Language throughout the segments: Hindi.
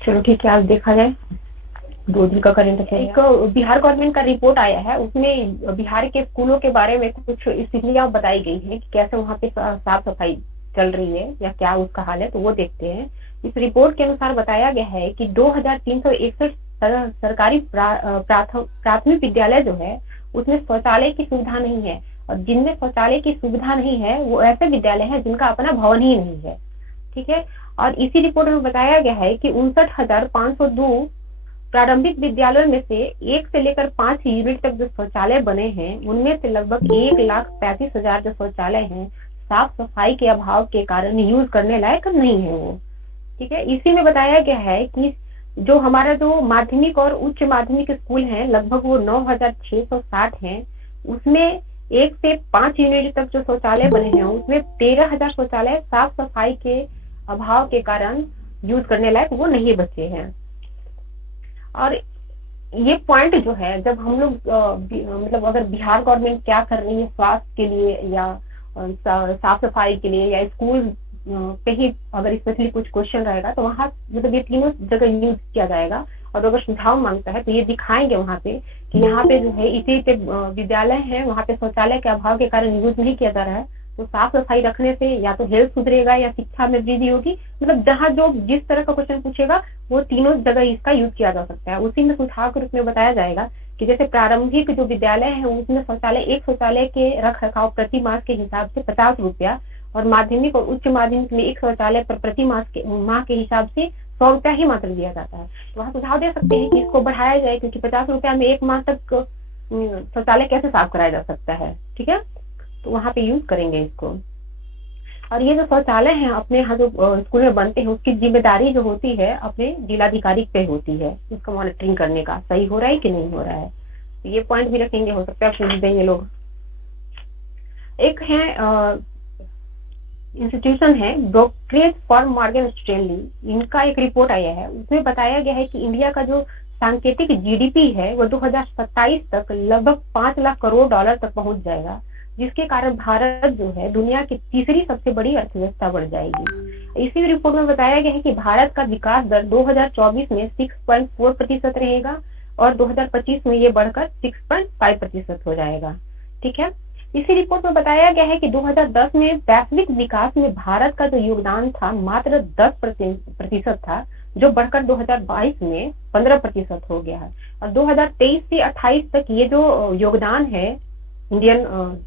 चलो ठीक है, आज देखा जाए 2 दिन का करंट अफेयर। एक बिहार गवर्नमेंट का रिपोर्ट आया है, उसमें बिहार के स्कूलों के बारे में कुछ स्थितियां बताई गई है कि कैसे वहाँ पे साफ सफाई चल रही है या क्या उसका हाल है, तो वो देखते हैं। इस रिपोर्ट के अनुसार बताया गया है कि 2361 सरकारी प्राथमिक विद्यालय जो है उसमें शौचालय की सुविधा नहीं है, और जिनमें शौचालय की सुविधा नहीं है वो ऐसे विद्यालय है जिनका अपना भवन ही नहीं है। ठीक है। और इसी रिपोर्ट में बताया गया है कि 59,502 प्रारंभिक विद्यालयों में से 1 से लेकर 5 यूनिट तक जो शौचालय बने हैं, उनमें से लगभग 1,35,000 जो शौचालय हैं साफ सफाई के अभाव के कारण यूज करने लायक नहीं है वो। ठीक है। इसी में बताया गया है कि जो हमारा जो माध्यमिक और उच्च माध्यमिक स्कूल हैं लगभग वो 9,660 हैं, उसमें 1 से 5 यूनिट तक जो शौचालय बने हैं उसमें 13,000 शौचालय साफ सफाई के अभाव के कारण यूज करने लायक वो नहीं बचे हैं। और ये पॉइंट जो है, जब हम लोग मतलब अगर बिहार गवर्नमेंट क्या कर रही है स्वास्थ्य के लिए या साफ सफाई के लिए या स्कूल पे ही अगर स्पेशली कुछ क्वेश्चन रहेगा तो वहाँ मतलब ये तीनों जगह यूज किया जाएगा। और अगर सुझाव मांगता है तो ये दिखाएंगे वहाँ पे कि यहाँ पे जो है इसी पे विद्यालय है, वहाँ पे शौचालय के अभाव के कारण यूज नहीं किया जा रहा है, तो साफ सफाई रखने से या तो हेल्थ सुधरेगा या शिक्षा में वृद्धि होगी। मतलब जहाँ जो जिस तरह का क्वेश्चन पूछेगा वो तीनों जगह इसका यूज किया जा सकता है। उसी में सुझाव के रूप में बताया जाएगा कि जैसे प्रारंभिक जो विद्यालय है उसमें एक शौचालय के रख रखाव प्रति माह के हिसाब से 50 रुपया, और माध्यमिक और उच्च माध्यमिक में एक शौचालय पर प्रति माह के हिसाब से 100 रुपया ही मात्र दिया जाता है। तो वहाँ सुझाव दे सकते हैं कि इसको बढ़ाया जाए, क्योंकि 50 रुपया में 1 माह तक शौचालय कैसे साफ कराया जा सकता है। ठीक है, तो वहाँ पे यूज करेंगे इसको। और ये जो शौचालय है अपने यहाँ जो स्कूल में बनते हैं उसकी जिम्मेदारी जो होती है अपने जिलाधिकारी पे होती है, उसका मॉनिटरिंग करने का सही हो रहा है कि नहीं हो रहा है। तो ये पॉइंट भी रखेंगे, हो सकता है पूछ देंगे लोग। एक है इंस्टीट्यूशन है ब्रोकरेज फॉर मॉर्गन स्टैनली, इनका एक रिपोर्ट आया है, उसमें बताया गया है कि इंडिया का जो सांकेतिक जीडीपी है वो 2027 तक लगभग 5 लाख करोड़ डॉलर तक पहुंच जाएगा, जिसके कारण भारत जो है दुनिया की तीसरी सबसे बड़ी अर्थव्यवस्था बन जाएगी। इसी रिपोर्ट में बताया गया है कि भारत का विकास दर 2024 में 6.4% रहेगा और 2025 में ये बढ़कर 6.5% हो जाएगा। ठीक है। इसी रिपोर्ट में बताया गया है कि 2010 में वैश्विक विकास में भारत का जो योगदान था मात्र 10% था, जो बढ़कर 2022 में 15% हो गया है। और 2023 से 28 तक ये जो योगदान है इंडियन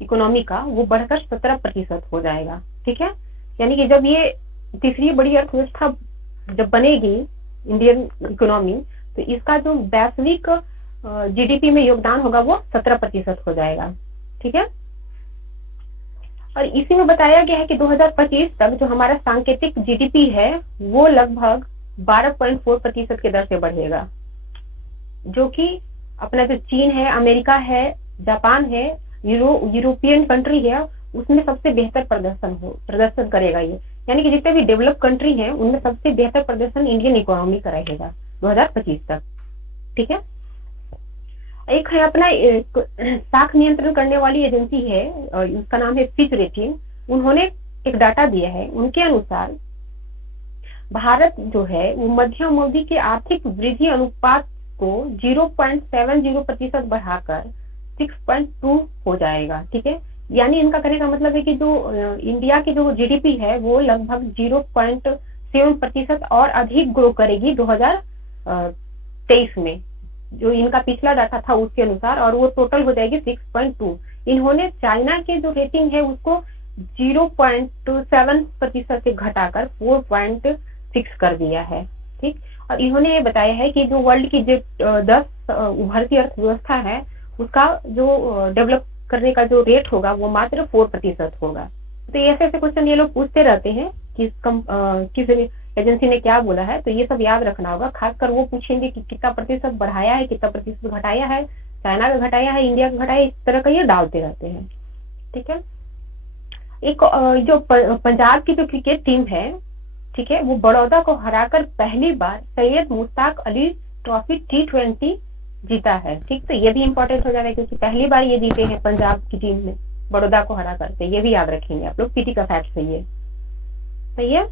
इकोनॉमी का वो बढ़कर 17% हो जाएगा। ठीक है। यानी कि जब ये तीसरी बड़ी अर्थव्यवस्था जब बनेगी इंडियन इकोनॉमी, तो इसका जो वैश्विक जीडीपी में योगदान होगा वो 17% हो जाएगा। ठीक है। और इसी में बताया गया है कि 2025 तक जो हमारा सांकेतिक जीडीपी है वो लगभग 12.4% के दर से बढ़ेगा, जो कि अपना जो चीन है, अमेरिका है, जापान है, यूरोपियन कंट्री है, उसमें सबसे बेहतर प्रदर्शन करेगा ये। यानी कि जितने भी डेवलप कंट्री हैं उनमें सबसे बेहतर प्रदर्शन इंडियन इकोनॉमी का रहेगा 2025 तक। ठीक है। एक है अपना साख नियंत्रण करने वाली एजेंसी है, उसका नाम है फिच रेटिंग। उन्होंने एक डाटा दिया है, उनके अनुसार भारत जो है वो मध्यम अवधि के आर्थिक वृद्धि अनुपात को 0.70% बढ़ाकर 6.2 हो जाएगा। ठीक है। यानी इनका कहने का मतलब है कि जो इंडिया की जो जीडीपी है वो लगभग 0.7% और अधिक ग्रो करेगी 2023 में, जो इनका पिछला डाटा था उसके अनुसार, और वो टोटल हो जाएगी 6.2। इन्होंने चाइना के जो रेटिंग है उसको 0.7% से घटाकर 4.6 कर दिया है। ठीक। और इन्होंने ये बताया है कि जो वर्ल्ड की जो 10 उभरती अर्थव्यवस्था है उसका जो डेवलप करने का जो रेट होगा वो मात्र 4% होगा। तो ऐसे ऐसे क्वेश्चन ये लोग पूछते रहते हैं किस एजेंसी ने क्या बोला है, तो ये सब याद रखना होगा। खासकर वो पूछेंगे कि कितना प्रतिशत बढ़ाया है, कितना प्रतिशत घटाया है, चाइना का घटाया है, इंडिया का घटाया है, इस तरह का ये डालते रहते हैं। ठीक है। एक जो पंजाब की जो क्रिकेट टीम है, ठीक है, वो बड़ौदा को हराकर पहली बार सैयद मुश्ताक अली ट्रॉफी T20 जीता है। ठीक। तो ये भी इंपॉर्टेंट हो जा रहा है क्योंकि पहली बार ये जीते हैं पंजाब की टीम ने बड़ौदा को हरा करते। ये भी याद रखेंगे आप लोग, पीटी का फैक्ट है ये। सही है।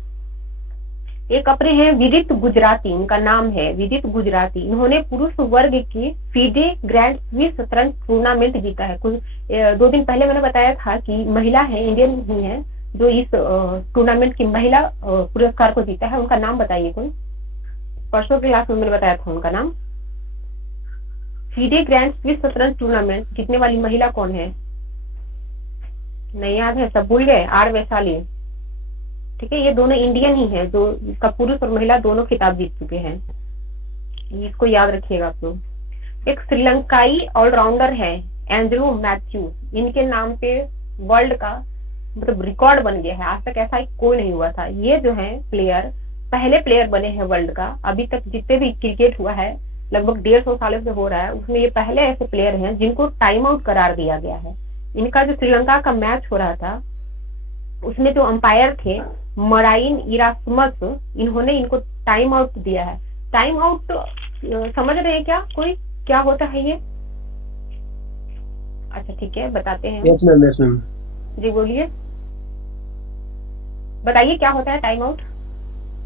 एक अपने हैं विदित गुजराती, इनका नाम है विदित गुजराती। इन्होंने पुरुष वर्ग की फीडे ग्रैंड स्विस शतरंज टूर्नामेंट जीता है। कुछ 2 दिन पहले मैंने बताया था कि महिला है, इंडियन ही है, जो इस टूर्नामेंट की महिला पुरस्कार को जीता है। उनका नाम बताइए कोई, परसों के क्लास में मैंने बताया था उनका नाम। फीडे ग्रैंड स्विस शतरंज टूर्नामेंट जीतने वाली महिला कौन है? नहीं याद है, सब भूल गए? आर वैशाली। ठीक है, ये दोनों इंडियन ही हैं, जो इसका पुरुष और महिला दोनों खिताब जीत चुके हैं। इसको याद रखिएगा आप लोग। एक श्रीलंकाई ऑलराउंडर है एंड्रू मैथ्यूज, इनके नाम पे वर्ल्ड का मतलब रिकॉर्ड बन गया है। आज तक ऐसा कोई नहीं हुआ था। ये जो है प्लेयर पहले प्लेयर बने हैं वर्ल्ड का। अभी तक जितने भी क्रिकेट हुआ है लगभग 150 सालों से हो रहा है, उसमें ये पहले ऐसे प्लेयर हैं जिनको टाइम आउट करार दिया गया है। इनका जो श्रीलंका का मैच हो रहा था उसमें जो अंपायर थे मराइन इरास्मस, इन्होंने इनको टाइम आउट दिया है। टाइम आउट समझ रहे हैं क्या कोई, क्या होता है ये? अच्छा ठीक है, बताते हैं। Yes ma'am, yes ma'am. जी बोलिए, बताइए क्या होता है टाइम आउट?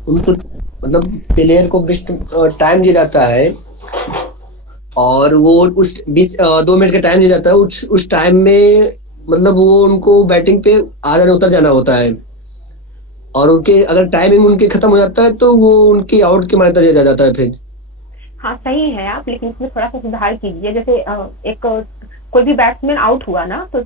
उनको मतलब प्लेयर को बेस्ट टाइम दिया जाता है, और वो उस 2 मिनट का टाइम दिया जाता है। उस टाइम में मतलब वो उनको बैटिंग पे आ जाना उतर जाना होता है, और उनके अगर टाइमिंग उनके खत्म हो जाता है तो वो उनकी आउट की मान्यता दिया जाता है फिर। हाँ सही है आप, लेकिन इसमें थोड़ा सा सुधार कीजिए। जैसे एक कोई भी बैट्समैन आउट हुआ ना, तो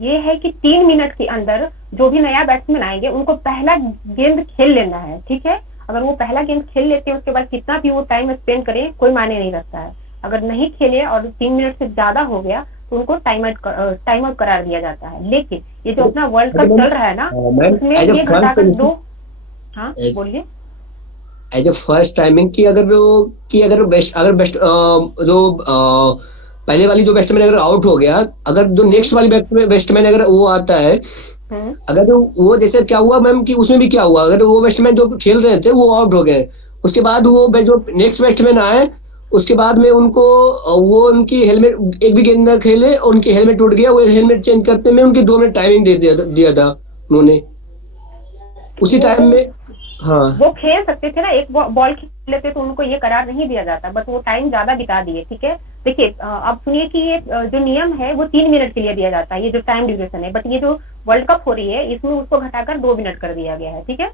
ये है कि 3 मिनट के अंदर जो भी नया बैट्समैन आएंगे उनको पहला गेंद खेल लेना है। ठीक है, अगर वो पहला गेंद खेल लेते हैं उसके बाद कितना भी वो टाइम स्पेंड करें कोई मायने नहीं रखता है। अगर नहीं खेले और 3 मिनट से ज्यादा हो गया तो उनको टाइम आउट करार दिया जाता है। लेकिन ये जो अपना वर्ल्ड मतलब कप चल रहा है ना, मैम उसमें एज अ ये फर्स्ट घटाकर दो। हाँ बोलिए। एज अ फर्स्ट टाइमिंग की अगर वो कि अगर बेस्ट जो पहले वाली जो बैट्समैन अगर आउट हो गया, अगर जो नेक्स्ट हम्म वाली बैट्समैन अगर वो आता है, हम्म अगर जो वो जैसे क्या हुआ मैम कि उसमें भी क्या हुआ, अगर वो बैट्समैन जो खेल रहे थे वो आउट हो गए, उसके बाद वो जो नेक्स्ट बैट्समैन आए, उसके बाद में उनको वो उनकी हेलमेट एक भी गेंद ना खेले और उनकी हेलमेट टूट गया, वो हेलमेट चेंज करते में उनकी 2 मिनट टाइमिंग दिया था उन्होंने उसी वो टाइम में। हाँ। वो खेल सकते थे ना, एक बॉल खेल लेते तो उनको ये करार नहीं दिया जाता, बट वो टाइम ज्यादा बिता दिए। ठीक है, देखिए अब सुनिए कि ये जो नियम है वो 3 मिनट के लिए दिया जाता है, ये जो टाइम ड्यूरेशन है। बट ये जो वर्ल्ड कप हो रही है इसमें उसको घटाकर 2 मिनट कर दिया गया है। ठीक है,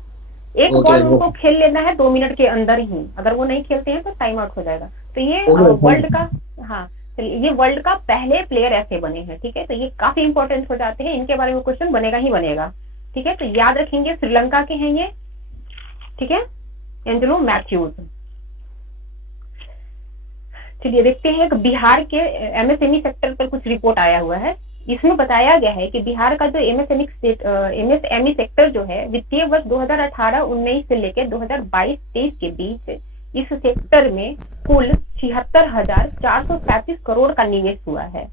एक ओके बॉल मैम, उनको खेल लेना है 2 मिनट के अंदर ही। अगर वो नहीं खेलते हैं तो टाइम आउट हो जाएगा। तो ये ओके मैम, थैंक वर्ल्ड का, हाँ चलिए, ये वर्ल्ड का पहले प्लेयर ऐसे बने हैं। ठीक है, तो ये काफी इंपॉर्टेंट हो जाते हैं, इनके बारे में क्वेश्चन बनेगा ही बनेगा। ठीक है, तो याद रखेंगे, श्रीलंका के हैं ये। ठीक है, एंजेलो मैथ्यूज। चलिए देखते हैं कि बिहार के एमएसएमई सेक्टर पर कुछ रिपोर्ट आया हुआ है। इसमें बताया गया है कि बिहार का जो एमएसएमई सेक्टर जो है वित्तीय वर्ष 2018-19 से लेकर 2022-23 के बीच इस सेक्टर में कुल 76,437 करोड़ का निवेश हुआ है।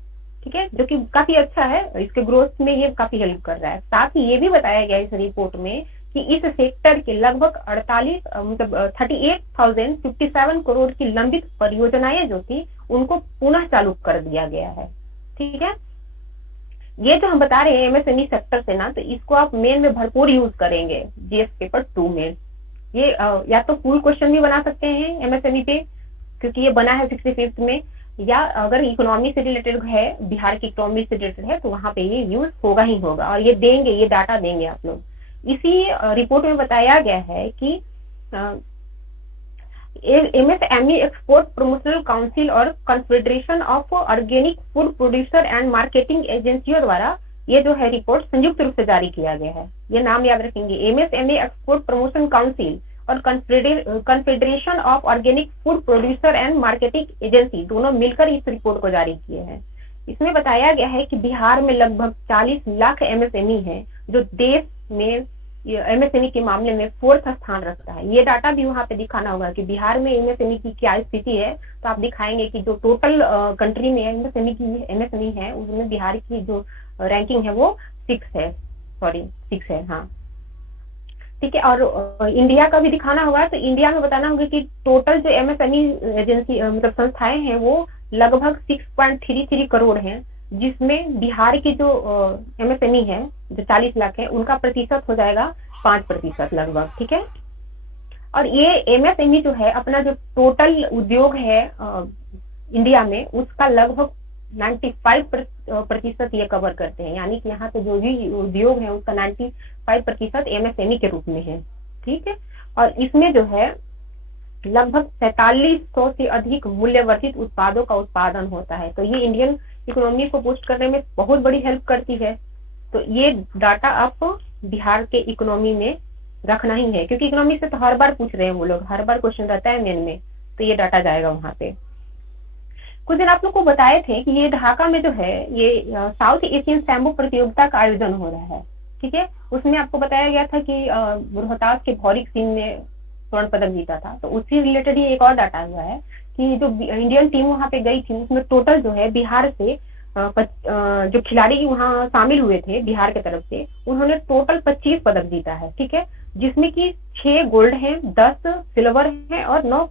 ठीक है, जो कि काफी अच्छा है, इसके ग्रोथ में ये काफी हेल्प कर रहा है। साथ ही ये भी बताया गया इस रिपोर्ट में कि इस सेक्टर के लगभग 48 मतलब 38,057 करोड़ की लंबित परियोजनाएं जो थी उनको पुनः चालू कर दिया गया है। ठीक है, ये जो हम बता रहे हैं एमएसएमई सेक्टर से ना, तो इसको आप मेन में भरपूर यूज करेंगे जीएस पेपर 2 में। ये या तो फुल क्वेश्चन भी बना सकते हैं एमएसएमई पे, क्योंकि ये बना है 65th में, या अगर इकोनॉमी से रिलेटेड है, बिहार की इकोनॉमी से रिलेटेड है, तो वहां पे ये यूज होगा ही होगा, और ये देंगे, ये डाटा देंगे आप लोग। इसी रिपोर्ट में बताया गया है कि एमएसएमई एक्सपोर्ट प्रमोशनल काउंसिल और confederation of organic food producer and marketing एजेंसियों द्वारा ये जो है रिपोर्ट संयुक्त रूप से जारी किया गया है। ये नाम याद रखेंगे, एमएसएमई एक्सपोर्ट प्रमोशन काउंसिल और confederation of organic food producer and marketing agency दोनों मिलकर इस रिपोर्ट को जारी किए हैं। इसमें बताया गया है कि बिहार में लगभग 40 लाख एमएसएमई है, जो देश में एमएसएमई के मामले में 4th स्थान रखता है। ये डाटा भी वहां पे दिखाना होगा कि बिहार में एमएसएमई की क्या स्थिति है। तो आप दिखाएंगे कि जो टोटल कंट्री में एमएसएमई है उसमें बिहार की जो रैंकिंग है वो 6 है, सॉरी 6 है, हाँ ठीक है। और इंडिया का भी दिखाना होगा, तो इंडिया में बताना होगा कि टोटल जो एमएसएमई एजेंसी मतलब संस्थाएं हैं वो लगभग 6.33 करोड़ हैं, जिसमें बिहार की जो एमएसएमई है जो 40 लाख है उनका प्रतिशत हो जाएगा 5% लगभग। ठीक है, और ये एमएसएमई जो है अपना जो टोटल उद्योग है इंडिया में उसका लगभग 95% ये कवर करते हैं, यानी कि यहाँ पे जो भी उद्योग है उसका 95% एमएसएमई के रूप में है। ठीक है, और इसमें जो है लगभग 4300 से अधिक मूल्यवर्धित उत्पादों का उत्पादन होता है। तो ये इंडियन इकोनॉमी को बूस्ट करने में बहुत बड़ी हेल्प करती है। तो ये डाटा आप बिहार के इकोनॉमी में रखना ही है, क्योंकि इकोनॉमी से तो हर बार पूछ रहे हैं वो लोग, हर बार क्वेश्चन रहता है मेन में, तो ये डाटा जाएगा वहां पे। कुछ दिन आप लोग को बताए थे कि ये ढाका में जो है ये साउथ एशियन सैम्बो प्रतियोगिता का आयोजन हो रहा है। ठीक है, उसमें आपको बताया गया था कि रोहतास के भौरिक सिंह ने स्वर्ण पदक जीता था। तो उसी रिलेटेड ही एक और डाटा हुआ है कि जो इंडियन टीम वहां पे गई थी उसमें टोटल जो है बिहार से जो खिलाड़ी वहां शामिल हुए थे बिहार की तरफ से, उन्होंने टोटल 25 पदक जीता है। ठीक है, जिसमें कि 6 गोल्ड है, 10 सिल्वर है और 9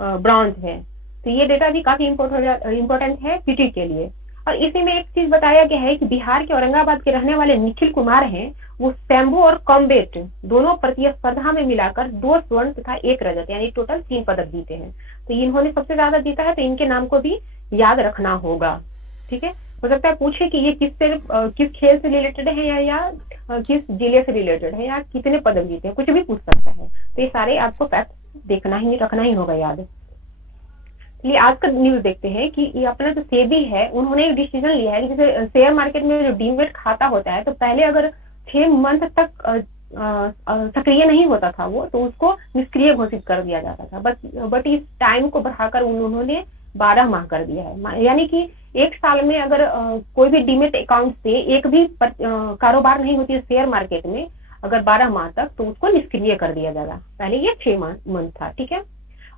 ब्रॉन्ज है। तो ये डेटा भी काफी इम्पोर्टेंट है पीटी के लिए। और इसी में एक चीज बताया गया है कि बिहार के औरंगाबाद के रहने वाले निखिल कुमार हैं, वो सैम्बो और कॉम्बेट दोनों प्रतिस्पर्धा में मिलाकर 2 स्वर्ण तथा 1 रजत यानी टोटल 3 पदक जीते हैं। तो इन्होंने सबसे ज्यादा जीता है, तो इनके नाम को भी याद रखना होगा। ठीक है, हो सकता है पूछे कि ये किस खेल से रिलेटेड है या किस जिले से रिलेटेड है या कितने पदक जीते हैं, कुछ भी पूछ सकता है। तो ये सारे आपको फैक्ट रखना ही होगा याद। चलिए आज का न्यूज देखते हैं कि ये अपना जो सेबी है उन्होंने एक डिसीजन लिया है कि जैसे शेयर मार्केट में जो डीमेट खाता होता है, तो पहले अगर 6 मंथ तक सक्रिय नहीं होता था वो, तो उसको निष्क्रिय घोषित कर दिया जाता था। बट इस टाइम को बढ़ाकर उन्होंने 12 माह कर दिया है, यानी कि 1 साल में अगर कोई भी डीमेट अकाउंट से एक भी कारोबार नहीं होती है शेयर मार्केट में अगर 12 माह तक, तो उसको निष्क्रिय कर दिया जाएगा। पहले ये 6 मंथ था। ठीक है,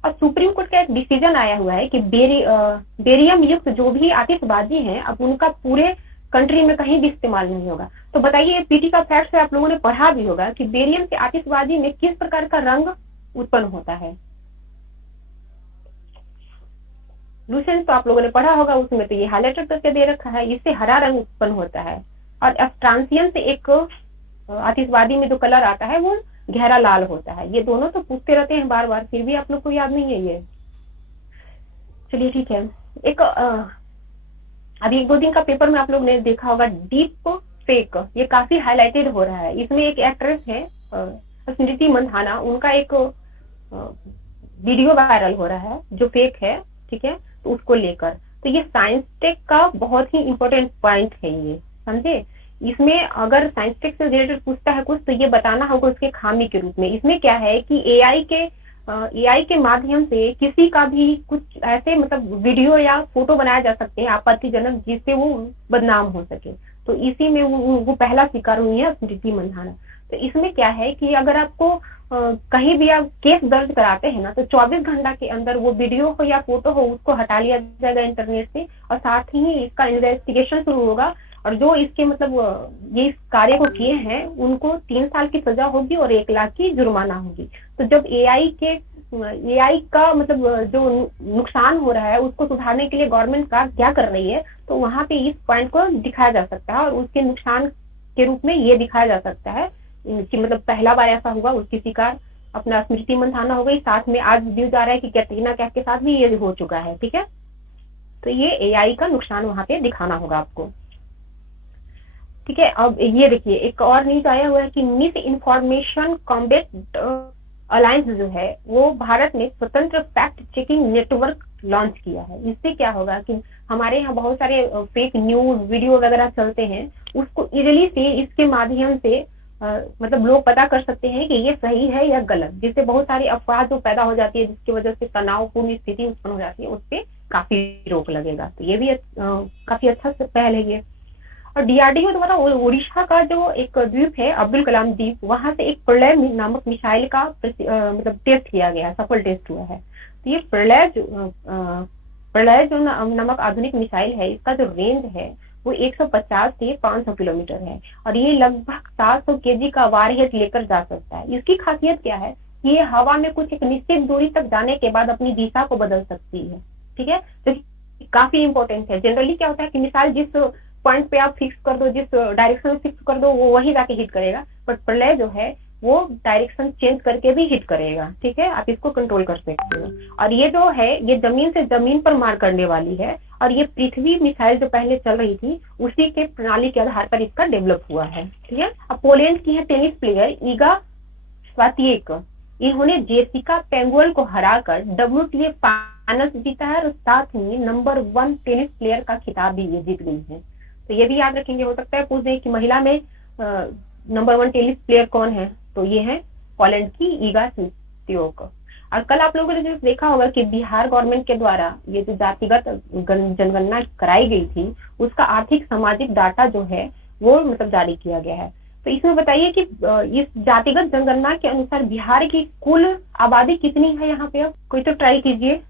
और सुप्रीम कोर्ट का एक डिसीजन आया हुआ है कि बेरियम युक्त जो भी आतिशबाजी है अब उनका पूरे कंट्री में कहीं भी इस्तेमाल नहीं होगा। तो बताइए, पीटी का फैक्ट से आप लोगों ने पढ़ा भी होगा कि बेरियम के आतिशबाजी में किस प्रकार का रंग उत्पन्न होता है। लूसेंट तो आप लोगों ने पढ़ा होगा, उसमें तो ये हाईलाइटेड करके दे रखा है, इससे हरा रंग उत्पन्न होता है। और एस्ट्रांसियन से एक आतिशबाजी में जो कलर आता है वो गहरा लाल होता है। ये दोनों तो पूछते रहते हैं बार बार, फिर भी आप लोग को याद नहीं है ये। चलिए ठीक है, एक अभी 1-2 दिन का पेपर में आप लोग ने देखा होगा डीप फेक, ये काफी हाईलाइटेड हो रहा है। इसमें एक एक्ट्रेस है स्मृति मंधाना, उनका एक वीडियो वायरल हो रहा है जो फेक है। ठीक है, तो उसको लेकर तो ये साइंस टेक का बहुत ही इंपॉर्टेंट पॉइंट है ये, समझे। इसमें अगर साइंस टेक से रिलेटेड पूछता है कुछ, तो ये बताना होगा उसके खामी के रूप में। इसमें क्या है कि एआई के माध्यम से किसी का भी कुछ ऐसे मतलब वीडियो या फोटो बनाया जा सकते हैं आपत्तिजनक, जिससे वो बदनाम हो सके। तो इसी में वो पहला शिकार हुई है स्मृति मंधाना। तो इसमें क्या है कि अगर आपको कहीं भी आप केस दर्ज कराते हैं ना, तो 24 घंटा के अंदर वो वीडियो हो या फोटो हो उसको हटा लिया जाएगा इंटरनेट से, और साथ ही इसका इन्वेस्टिगेशन शुरू होगा। और जो इसके मतलब ये इस कार्य को किए हैं उनको 3 साल की सजा होगी और 1 लाख की जुर्माना होगी। तो जब एआई का मतलब जो नुकसान हो रहा है उसको सुधारने के लिए गवर्नमेंट का क्या कर रही है, तो वहां पे इस पॉइंट को दिखाया जा सकता है और उसके नुकसान के रूप में ये दिखाया जा सकता है कि मतलब पहला बार ऐसा हुआ, उसकी शिकार अपना स्मृति मंधाना हो गई। साथ में आज न्यूज आ रहा है कि कैटरीना कैफ के साथ भी ये हो चुका है। ठीक है, तो ये एआई का नुकसान वहां पे दिखाना होगा आपको। ठीक है, अब ये देखिए एक और न्यूज आया हुआ है कि मिस इन्फॉर्मेशन कॉम्बेट अलायंस जो है वो भारत में स्वतंत्र फैक्ट चेकिंग नेटवर्क लॉन्च किया है। इससे क्या होगा कि हमारे यहाँ बहुत सारे फेक न्यूज वीडियो वगैरह चलते हैं, उसको इजीली से इसके माध्यम से मतलब लोग पता कर सकते हैं कि ये सही है या गलत, जिससे बहुत सारी अफवाह जो पैदा हो जाती है जिसकी वजह से तनावपूर्ण स्थिति उत्पन्न हो जाती है, उस पर काफी रोक लगेगा। तो ये भी काफी अच्छा पहल है ये। और डीआरडीओ द्वारा उड़ीसा का जो एक द्वीप है अब्दुल कलाम द्वीप, वहां से एक प्रलय नामक मिसाइल का मतलब टेस्ट किया गया है, सफल टेस्ट हुआ है। तो ये प्रलय जो नामक आधुनिक मिसाइल है, इसका जो रेंज है वो 150 से 500 किलोमीटर है और ये लगभग 700 केजी का वारहेड लेकर जा सकता है। इसकी खासियत क्या है, ये हवा में कुछ एक निश्चित दूरी तक जाने के बाद अपनी दिशा को बदल सकती है। ठीक है, तो काफी इंपॉर्टेंट है। जनरली क्या होता है कि मिसाइल जिस पॉइंट पे आप फिक्स कर दो, जिस डायरेक्शन में फिक्स कर दो, वो वही जाके हिट करेगा। बट प्रलय जो है वो डायरेक्शन चेंज करके भी हिट करेगा। ठीक है, आप इसको कंट्रोल कर सकते हो। और ये जो है ये जमीन से जमीन पर मार करने वाली है, और ये पृथ्वी मिसाइल जो पहले चल रही थी उसी के प्रणाली के आधार पर इसका डेवलप हुआ है। ठीक है, अब पोलैंड की है टेनिस प्लेयर ईगा स्वातिएक, इन्होंने जेसिका पेंगुअल को हराकर WTA फाइनल्स जीता है, और साथ ही नंबर 1 टेनिस प्लेयर का खिताब भी ये जीत गई है। तो ये भी याद रखेंगे, हो सकता है पूछ दें कि महिला में नंबर 1 टेनिस प्लेयर कौन है, तो ये है पोलैंड की ईगा स्वियातेक। और कल आप लोगों ने जो देखा होगा कि बिहार गवर्नमेंट के द्वारा ये जो जातिगत जनगणना कराई गई थी उसका आर्थिक सामाजिक डाटा जो है वो मतलब जारी किया गया है। तो इसमें बताइए कि इस जातिगत जनगणना के अनुसार बिहार की कुल आबादी कितनी है यहाँ पे? अब कोई तो ट्राई कीजिए,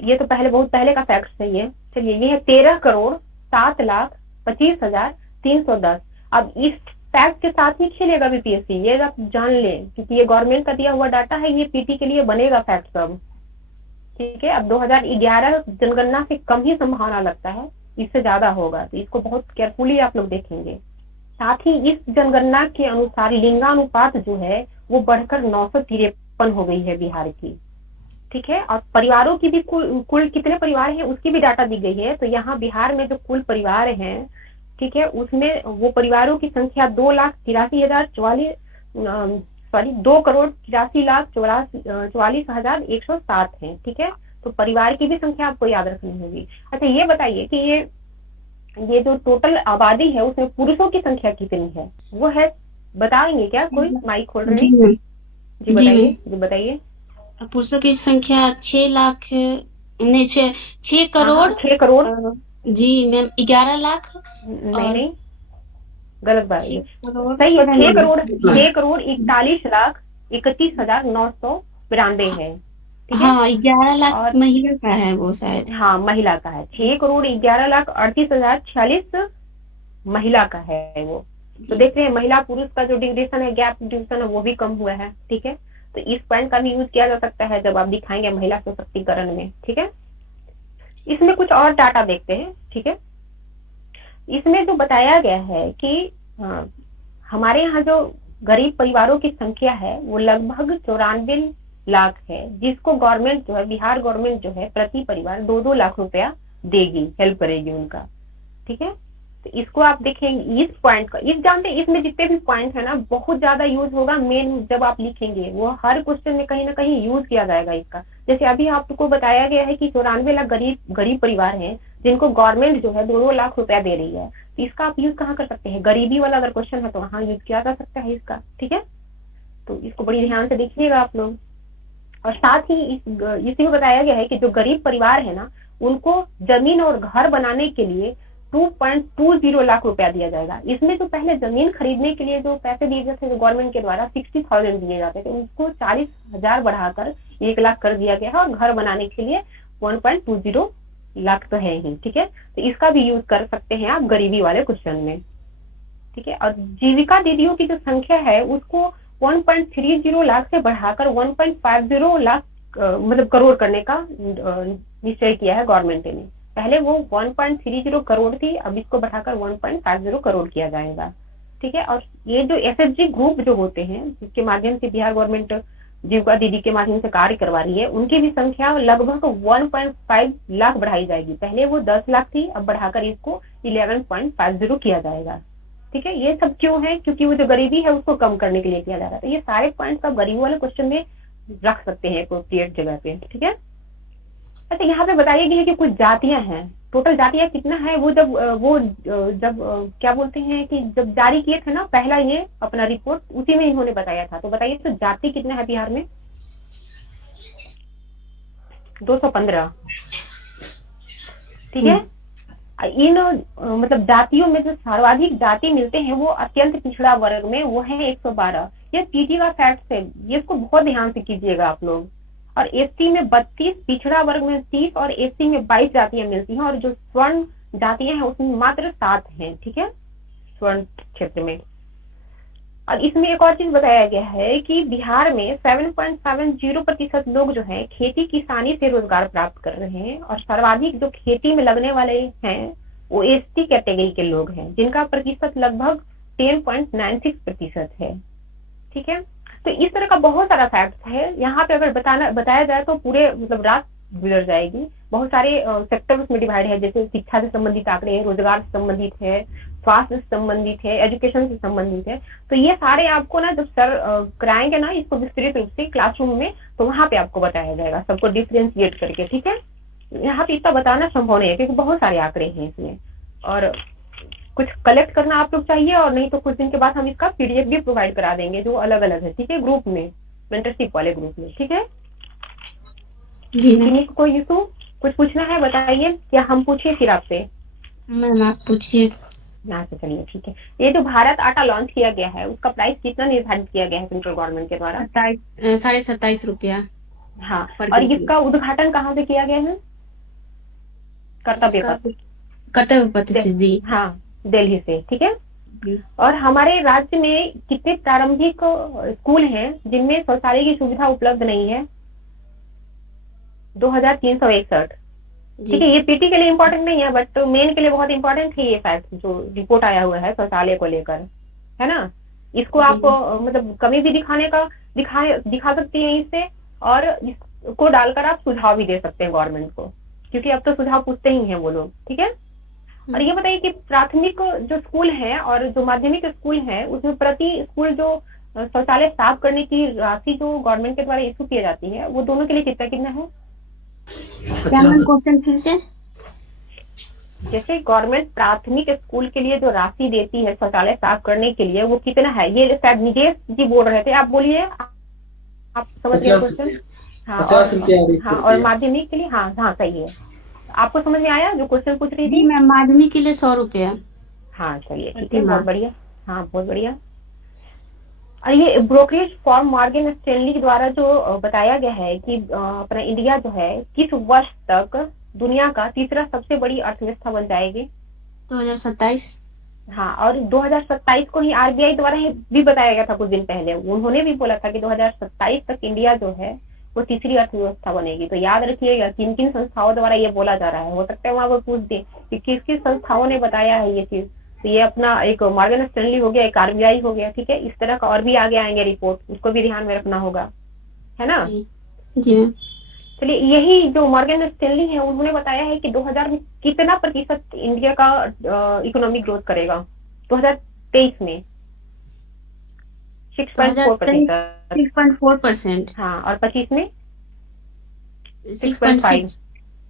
ये तो पहले बहुत पहले का फैक्ट है ये। चलिए, ये है 13,07,25,310। अब इस फैक्ट के साथ ही खेलेगा बीपीएससी, ये आप जान लें, क्योंकि ये गवर्नमेंट का दिया हुआ डाटा है, ये पीटी के लिए बनेगा फैक्ट सब। ठीक है, अब 2011 जनगणना से कम ही संभावना लगता है, इससे ज्यादा होगा, तो इसको बहुत केयरफुली आप लोग देखेंगे। साथ ही इस जनगणना के अनुसार लिंगानुपात जो है वो बढ़कर 953 हो गई है बिहार की। ठीक है, और परिवारों की भी कुल कितने परिवार हैं उसकी भी डाटा दी गई है। तो यहाँ बिहार में जो कुल परिवार हैं, ठीक है, उसमें वो परिवारों की संख्या 2,84,107 है। ठीक है, तो परिवार की भी संख्या आपको याद रखनी होगी। अच्छा, ये बताइए कि ये जो टोटल आबादी है उसमें पुरुषों की संख्या कितनी है, वो है बताएंगे क्या? कोई माइक खोल रहे हैं? जी बताइए, जी बताइए। पुरुषों की संख्या 6 लाख नहीं 6 करोड़ 6 करोड़ जी मैम 11 लाख नहीं, गलत बात है। 6 करोड़ सही है, 6,41,41,992 है। ठीक है, हाँ 11 लाख महिला का है वो शायद। हाँ महिला का है, 6,11,38,046 महिला का है वो। तो देख रहे हैं महिला पुरुष का जो डिविजन है, गैप डिविजन है, वो भी कम हुआ है। ठीक है, तो इस पॉइंट का भी यूज किया जा सकता है जब आप दिखाएंगे महिला सशक्तिकरण में। ठीक है, इसमें कुछ और डाटा देखते हैं। ठीक है, इसमें जो बताया गया है कि हमारे यहाँ जो गरीब परिवारों की संख्या है वो लगभग 94 लाख है, जिसको गवर्नमेंट जो है, बिहार गवर्नमेंट जो है, प्रति परिवार 2-2 लाख रुपया देगी, हेल्प करेगी उनका। ठीक है, तो इसको आप देखेंगे, इस पॉइंट का, इस जानते इसमें जितने भी पॉइंट है ना बहुत ज्यादा यूज होगा। मेन जब आप लिखेंगे वो हर क्वेश्चन में कहीं ना कहीं यूज किया जाएगा इसका। जैसे अभी आपको बताया गया है कि 94 लाख गरीब परिवार हैं जिनको गवर्नमेंट जो है 2-2 लाख रुपया दे रही है, तो इसका आप यूज कहाँ कर सकते हैं? गरीबी वाला अगर क्वेश्चन है तो वहां यूज किया जा सकता है इसका। ठीक है, तो इसको बड़ी ध्यान से देखिएगा आप लोग। और साथ ही इसी में बताया गया है कि जो गरीब परिवार है ना उनको जमीन और घर बनाने के लिए 2.20 लाख रुपया दिया जाएगा। इसमें जो पहले जमीन खरीदने के लिए जो पैसे दिए जाते थे गवर्नमेंट के द्वारा 60,000 दिए जाते थे, उसको 40,000 बढ़ाकर 1 लाख कर दिया गया है, और घर बनाने के लिए 1.20 लाख तो है ही। ठीक है, तो इसका भी यूज कर सकते हैं आप गरीबी वाले क्वेश्चन में। ठीक है, और जीविका दीदियों की जो संख्या है उसको 1.30 लाख से बढ़ाकर 1.50 लाख मतलब करोड़ करने का निश्चय किया है गवर्नमेंट ने। पहले वो 1.30 करोड़ थी, अब इसको बढ़ाकर 1.50 करोड़ किया जाएगा। ठीक है, और ये जो SHG ग्रुप जो होते हैं जिसके माध्यम से बिहार गवर्नमेंट जीविका दीदी के माध्यम से कार्य करवा रही है, उनकी भी संख्या लगभग 1.5 लाख बढ़ाई जाएगी। पहले वो 10 लाख थी, अब बढ़ाकर इसको 11.50 किया जाएगा। ठीक है, ये सब क्यों है? क्योंकि वो जो गरीबी है उसको कम करने के लिए किया जा रहा है। तो ये सारे पॉइंट्स आप गरीबी वाले क्वेश्चन में रख सकते हैं अप्रोप्रिएट जगह पे। ठीक है, अच्छा यहाँ पे बताइए गया कि कुछ जातियां हैं, टोटल जातियां कितना है? वो जब क्या बोलते हैं कि जब जारी किए थे ना पहला ये अपना रिपोर्ट, उसी में इन्होंने बताया था। तो बताइए तो जाति कितना है बिहार में? 215। ठीक है, इन मतलब जातियों में जो सर्वाधिक जाति मिलते हैं वो अत्यंत पिछड़ा वर्ग में, वो है 112। ये पीटी का फैक्ट है, ये इसको बहुत ध्यान से कीजिएगा आप लोग। और एसटी में 32, पिछड़ा वर्ग में 30 और एससी में 22 जातियां मिलती हैं, और जो स्वर्ण जातियां हैं उसमें मात्र 7 हैं। ठीक है, स्वर्ण क्षेत्र में। और इसमें एक और चीज बताया गया है कि बिहार में 7.70% लोग जो है खेती किसानी से रोजगार प्राप्त कर रहे हैं, और सर्वाधिक जो खेती में लगने वाले हैं वो एसटी कैटेगरी के लोग हैं, जिनका प्रतिशत लगभग 10.96% है। ठीक है, तो इस तरह का बहुत सारा फैक्ट्स है यहाँ पे, अगर बताया जाए तो पूरे मतलब रात गुजर जाएगी। बहुत सारे सेक्टर्स में डिवाइड है, जैसे शिक्षा से संबंधित आंकड़े है, रोजगार से संबंधित है, स्वास्थ्य से संबंधित है, एजुकेशन से संबंधित है। तो ये सारे आपको ना जब सर कराएंगे ना इसको विस्तृत रूप से क्लासरूम में, तो वहां पे आपको बताया जाएगा सबको डिफ्रेंशिएट करके, ठीक है। यहाँ पे इतना बताना संभव नहीं है क्योंकि बहुत सारे आंकड़े हैं इसमें, और कुछ कलेक्ट करना आप लोग चाहिए, और नहीं तो कुछ दिन के बाद हम इसका पीडीएफ भी प्रोवाइड करा देंगे जो अलग अलग है, ठीक है, ग्रुप में, मेंटरशिप वाले ग्रुप में, ठीक है। जी मैम। किन्हीं को कोई इशू, कुछ पूछना है बताइए, या हम पूछिए फिर आपसे? मैम आप पूछिए। ना तो चलिए ठीक है। ये जो भारत आटा लॉन्च किया गया है उसका प्राइस कितना निर्धारित किया गया है सेंट्रल गवर्नमेंट के द्वारा? 27.5 रुपया। हाँ, पर और केजी। इसका उद्घाटन कहाँ से किया गया है? कर्तव्य इसका पथ। कर्तव्य पथ से दी। हाँ, दिल्ली से, ठीक है। जी। और हमारे राज्य में कितने प्रारंभिक स्कूल हैं जिनमें शौचालय की सुविधा उपलब्ध नहीं है? 2361। ठीक है, ये पीटी के लिए इम्पोर्टेंट नहीं है, बट मेन के लिए बहुत इंपॉर्टेंट है ये फैक्ट जो रिपोर्ट आया हुआ है शौचालय को लेकर, है ना। इसको आप मतलब कभी भी दिखा सकती हैं इससे, और इसको डालकर आप सुझाव भी दे सकते हैं गवर्नमेंट को, क्योंकि अब तो सुझाव पूछते ही हैं वो लोग, ठीक है। और ये बताइए कि प्राथमिक जो स्कूल है और जो माध्यमिक स्कूल है उसमें प्रति स्कूल जो शौचालय साफ करने की राशि जो गवर्नमेंट के द्वारा इशू की जाती है वो दोनों के लिए कितना कितना है? क्या मैम क्वेश्चन फिर से? जैसे गवर्नमेंट प्राथमिक स्कूल के लिए जो राशि देती है शौचालय साफ करने के लिए वो कितना है? ये शायद निजेश जी बोल रहे थे, आप बोलिए, आप समझ गए क्वेश्चन? हाँ, और माध्यमिक के लिए, हाँ हाँ सही है। आपको समझ में आया जो क्वेश्चन पूछ रही थी? मैम माध्यमिक के लिए 100 रुपया। हाँ चलिए ठीक है, बहुत बढ़िया। हाँ बहुत बढ़िया। और ये ब्रोकरेज फॉर्म मॉर्गन स्टैनली के द्वारा जो बताया गया है कि अपना इंडिया जो है किस वर्ष तक दुनिया का तीसरा सबसे बड़ी अर्थव्यवस्था बन जाएगी? 2027। हाँ, और 2027 को ही आरबीआई द्वारा भी बताया गया था कुछ दिन पहले, उन्होंने भी बोला था कि 2027 तक इंडिया जो है वो तीसरी अर्थव्यवस्था बनेगी। तो याद रखिएगा किन किन संस्थाओं द्वारा ये बोला जा रहा है, हो सकता है वहां पर पूछ दे कि किस किस संस्थाओं ने बताया है ये चीज। तो ये अपना एक मॉर्गन स्टैनली हो गया, एक आरबीआई हो गया, ठीक है। इस तरह का और भी आगे आएंगे रिपोर्ट, उसको भी ध्यान में रखना होगा, है ना। जी मैम। चलिए, यही जो मॉर्गन स्टैनली है उन्होंने बताया है कि 2000 में कितना प्रतिशत इंडिया का इकोनॉमिक ग्रोथ करेगा 2023 में? 6.4%। 6.4%। हाँ, और 25 में 6.5।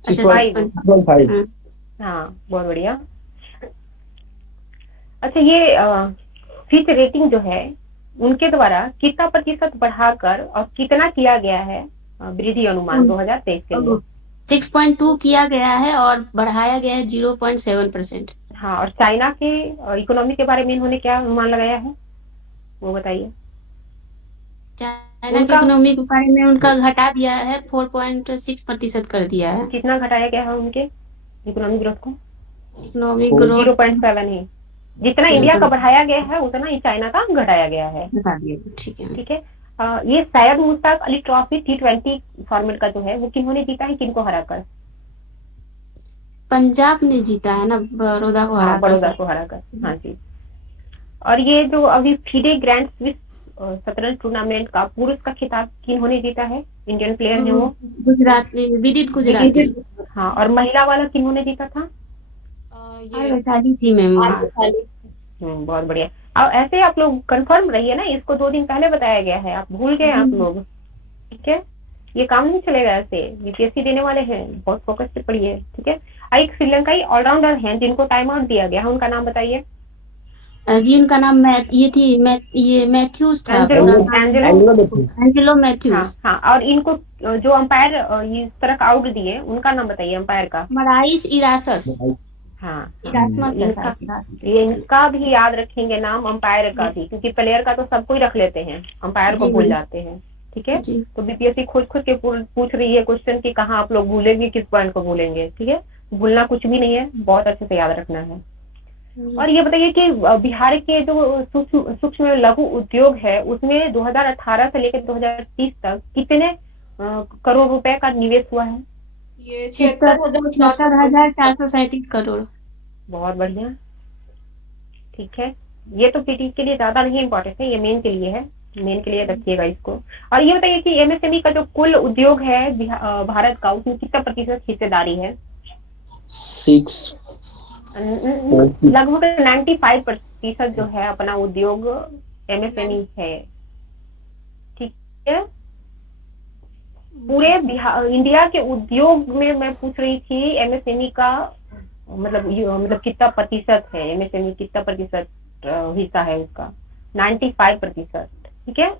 6.5। हाँ बहुत बढ़िया। अच्छा, ये फिच रेटिंग जो है उनके द्वारा कितना प्रतिशत बढ़ाकर और कितना किया गया है वृद्धि अनुमान 2023 के लिए? 6.2 किया गया है और बढ़ाया गया है 0.7%। हाँ, और चाइना के इकोनॉमी के बारे में इन्होंने क्या अनुमान लगाया है वो बताइए? चाइना की इकोनॉमी के बारे में उनका घटा दिया है, 4.6% कर दिया है। कितना घटाया गया है उनके इकोनॉमिक ग्रोथ को? इकोनॉमिक ग्रोथ 0.7 ही। जितना इंडिया का बढ़ाया गया है उतना ही चाइना का घटाया गया है, ठीक है। ठीक है। ये Syed Mushtaq Ali trophy T20 format का जो है वो किन्होंने जीता है, किनको हराकर? पंजाब ने जीता है ना, बड़ौदा को हराकर। बड़ौदा को हराकर, हाँ जी। और ये जो अभी FIDE ग्रैंड स्विस शतरंज टूर्नामेंट का पुरुष का खिताब किन्होंने जीता है? इंडियन प्लेयर है वो, गुजराती, विदित गुजराती। हाँ, और महिला वाला किन्होंने जीता था? ये वैशाली थी मैम। बहुत बढ़िया। अब ऐसे आप लोग कंफर्म रहिए ना, इसको 2 दिन पहले बताया गया है, आप भूल गए आप लोग, ठीक है। ये काम नहीं चलेगा ऐसे, यूपीएससी देने वाले हैं, बहुत फोकस से पढ़िए, ठीक है। एक श्रीलंकाई ऑलराउंडर हैं जिनको टाइम आउट दिया गया है, उनका नाम बताइए? जी उनका नाम ये मैथ्यूज था। एंजेलो मैथ्यूज। हाँ, और इनको जो अंपायर इस तरह का आउट दिए उनका नाम बताइए अंपायर का? मराइस इरासस। हाँ, इनका भी याद रखेंगे नाम, अंपायर का भी, क्योंकि प्लेयर का तो सबको ही रख लेते हैं, अंपायर को भूल जाते हैं, ठीक है। तो बीपीएससी खोज के पूछ रही है क्वेश्चन कि कहाँ आप लोग भूलेंगे, किस पॉइंट को भूलेंगे, ठीक है। भूलना कुछ भी नहीं है, बहुत अच्छे से याद रखना है। और ये बताइए कि बिहार के जो सूक्ष्म लघु उद्योग है उसमें 2018 से लेकर 2030 तक कितने करोड़ रुपए का निवेश हुआ है? ये 76,437 करोड़। बहुत बढ़िया, ठीक है। ये तो पीटी के लिए ज्यादा नहीं इम्पोर्टेंट है, ये मेन के लिए है, मेन के लिए रखिएगा इसको। और ये बताइए कि एमएसएमई का जो कुल उद्योग है भारत का, उसमें कितना प्रतिशत हिस्सेदारी है? 6 लगभग 95% जो है अपना उद्योग एमएसएमई है। ठीक है, पूरे इंडिया के उद्योग में मैं पूछ रही थी एमएसएमई का मतलब कितना प्रतिशत है, एमएसएमई कितना प्रतिशत हिस्सा है उसका? 95%। ठीक है,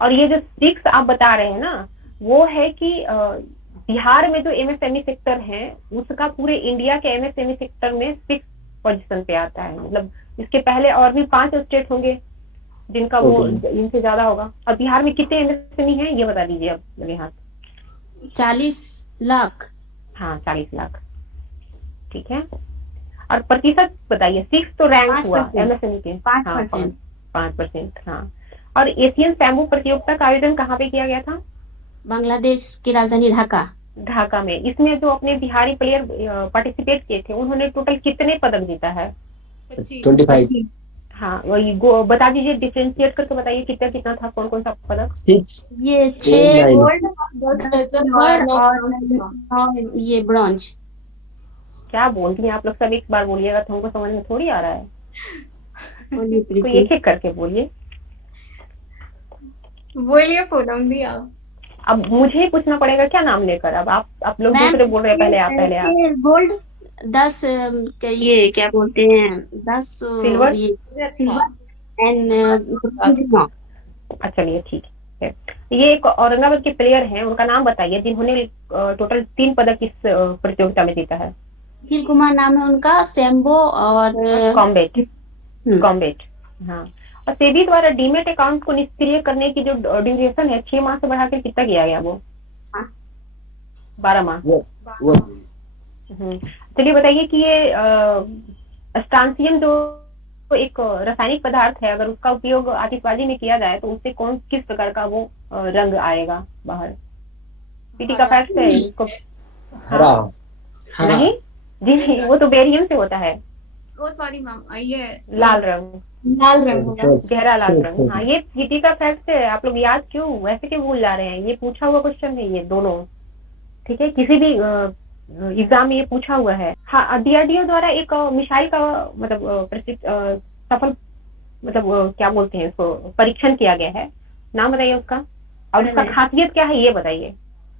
और ये जो 6 आप बता रहे हैं ना, वो है कि बिहार में जो एमएसएमई सेक्टर है उसका पूरे इंडिया के एमएसएमई सेक्टर में 6 पोजीशन पे आता है। मतलब इसके पहले और भी 5 स्टेट होंगे जिनका वो इनसे ज्यादा होगा। और बिहार में कितने एमएसएमई हैं ये बता दीजिए अब मेरे हाथ। 40 लाख। हाँ 40 लाख। ठीक है, और प्रतिशत बताइए। 6 तो रैंक हुआ एमएसएमई के। 5%। हाँ, और एशियन बैम्बू प्रतियोगिता का आयोजन कहाँ पे किया गया था? बांग्लादेश की राजधानी ढाका में। इसमें जो अपने बिहारी प्लेयर पार्टिसिपेट किए थे उन्होंने टोटल कितने पदक जीता है? 25। हाँ वही बता दीजिए, डिफरेंशिएट करके बताइए कितना कितना था, कौन कौन सा पदक? 6 ये 6 गोल्ड, 10 सिल्वर और ये ब्रॉन्ज। क्या बोलती हैं आप लोग सब? एक बार बोलिएगा तो हमको समझ में थोड़ी आ रहा है। कोई एक एक करके बोलिए। बोलिए पूनम दी आप। अब मुझे ही पूछना पड़ेगा क्या नाम लेकर? अब आप लोग दूसरे बोल रहे हैं, पहले आप। गोल्ड 10 ये क्या बोलते हैं 10 सिल्वर एंड चलिए ठीक है। ये एक औरंगाबाद के प्लेयर हैं, उनका नाम बताइए जिन्होंने टोटल 3 पदक इस प्रतियोगिता में जीता है। निखिल कुमार नाम है उनका, सैम्बो और कॉम्बेट। हाँ, और सेबी द्वारा डीमेट अकाउंट को निष्क्रिय करने की जो ड्यूरेशन है 6 माह से बढ़ाकर कितना किया गया? वो 12 माह। चलिए बताइए कि ये स्ट्रांसियम जो एक रासायनिक पदार्थ है, अगर उसका उपयोग आतिशबाजी में किया जाए तो उससे किस प्रकार का वो रंग आएगा बाहर? पीटी का फैक्ट है इसको। हरा। नहीं जी, वो तो बेरियम से होता है। ओ सॉरी मैम, ये लाल रंग होगा, गहरा लाल रंग। हाँ, ये पीटी का फैक्ट है। आप लोग याद क्यों वैसे क्यों भूल जा रहे हैं? ये पूछा हुआ क्वेश्चन है ये दोनों। ठीक है, किसी भी एग्जाम में ये पूछा हुआ है। हाँ, डीआरडीओ द्वारा एक मिसाइल का सफल क्या बोलते हैं इसको, परीक्षण किया गया है। नाम बताइए उसका, और उसका खासियत क्या है ये बताइए।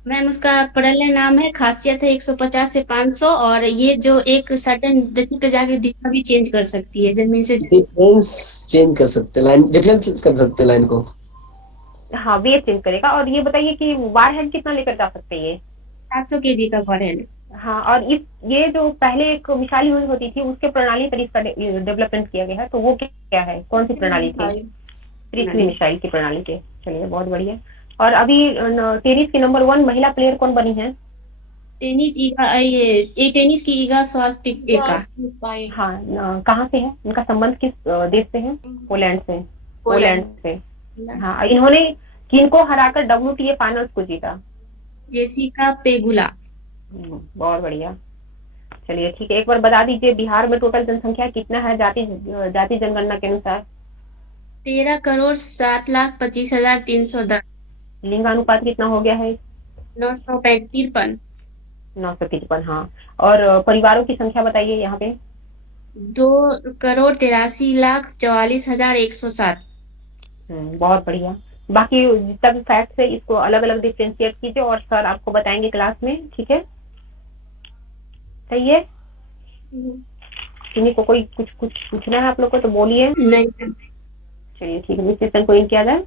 मैम उसका पढ़ने नाम है, खासियत है 150 से 500, और ये जो एक सर्टेन गति पे जाके दिशा भी चेंज कर सकती है, जमीन से डिफरेंस चेंज कर सकते, लाइन डिफरेंस कर सकते लाइन को। हाँ, वेट चेंज करेगा। और ये बताइए कि वार हेड कितना लेकर जा सकते हैं? ये 700 kg का वार हेड। हाँ, और ये जो पहले एक मिसाइल यूज होती थी उसके प्रणाली पर इसका डेवलपमेंट किया गया है, तो वो क्या है, कौन सी प्रणाली थी? पृथ्वी मिसाइल की प्रणाली के। चलिए बहुत बढ़िया। और अभी टेनिस की नंबर 1 महिला प्लेयर कौन बनी है? टेनिस की ईगा स्वास्तिका। हाँ, कहाँ से है? उनका संबंध किस देश से है? पोलैंड से। हाँ, इन्होंने किनको हराकर WTA फाइनल्स को जीता? Jessica Pegula. बहुत बढ़िया। चलिए ठीक है, एक बार बता दीजिए बिहार में टोटल जनसंख्या कितना है जाति जनगणना के अनुसार? 13,07,25,310। लिंगानुपात कितना हो गया है? 953। 953। हाँ, और परिवारों की संख्या बताइए यहाँ पे। 2,83,44,107। बहुत बढ़िया। बाकी जितना भी फैक्ट्स है इसको अलग अलग डिफरेंशिएट कीजिए और सर आपको बताएंगे क्लास में। ठीक है, सही है? किन्हीं को कोई कुछ पूछना है आप लोग को तो बोलिए। नहीं। चलिए ठीक है, इस सेशन को इन किया जाए।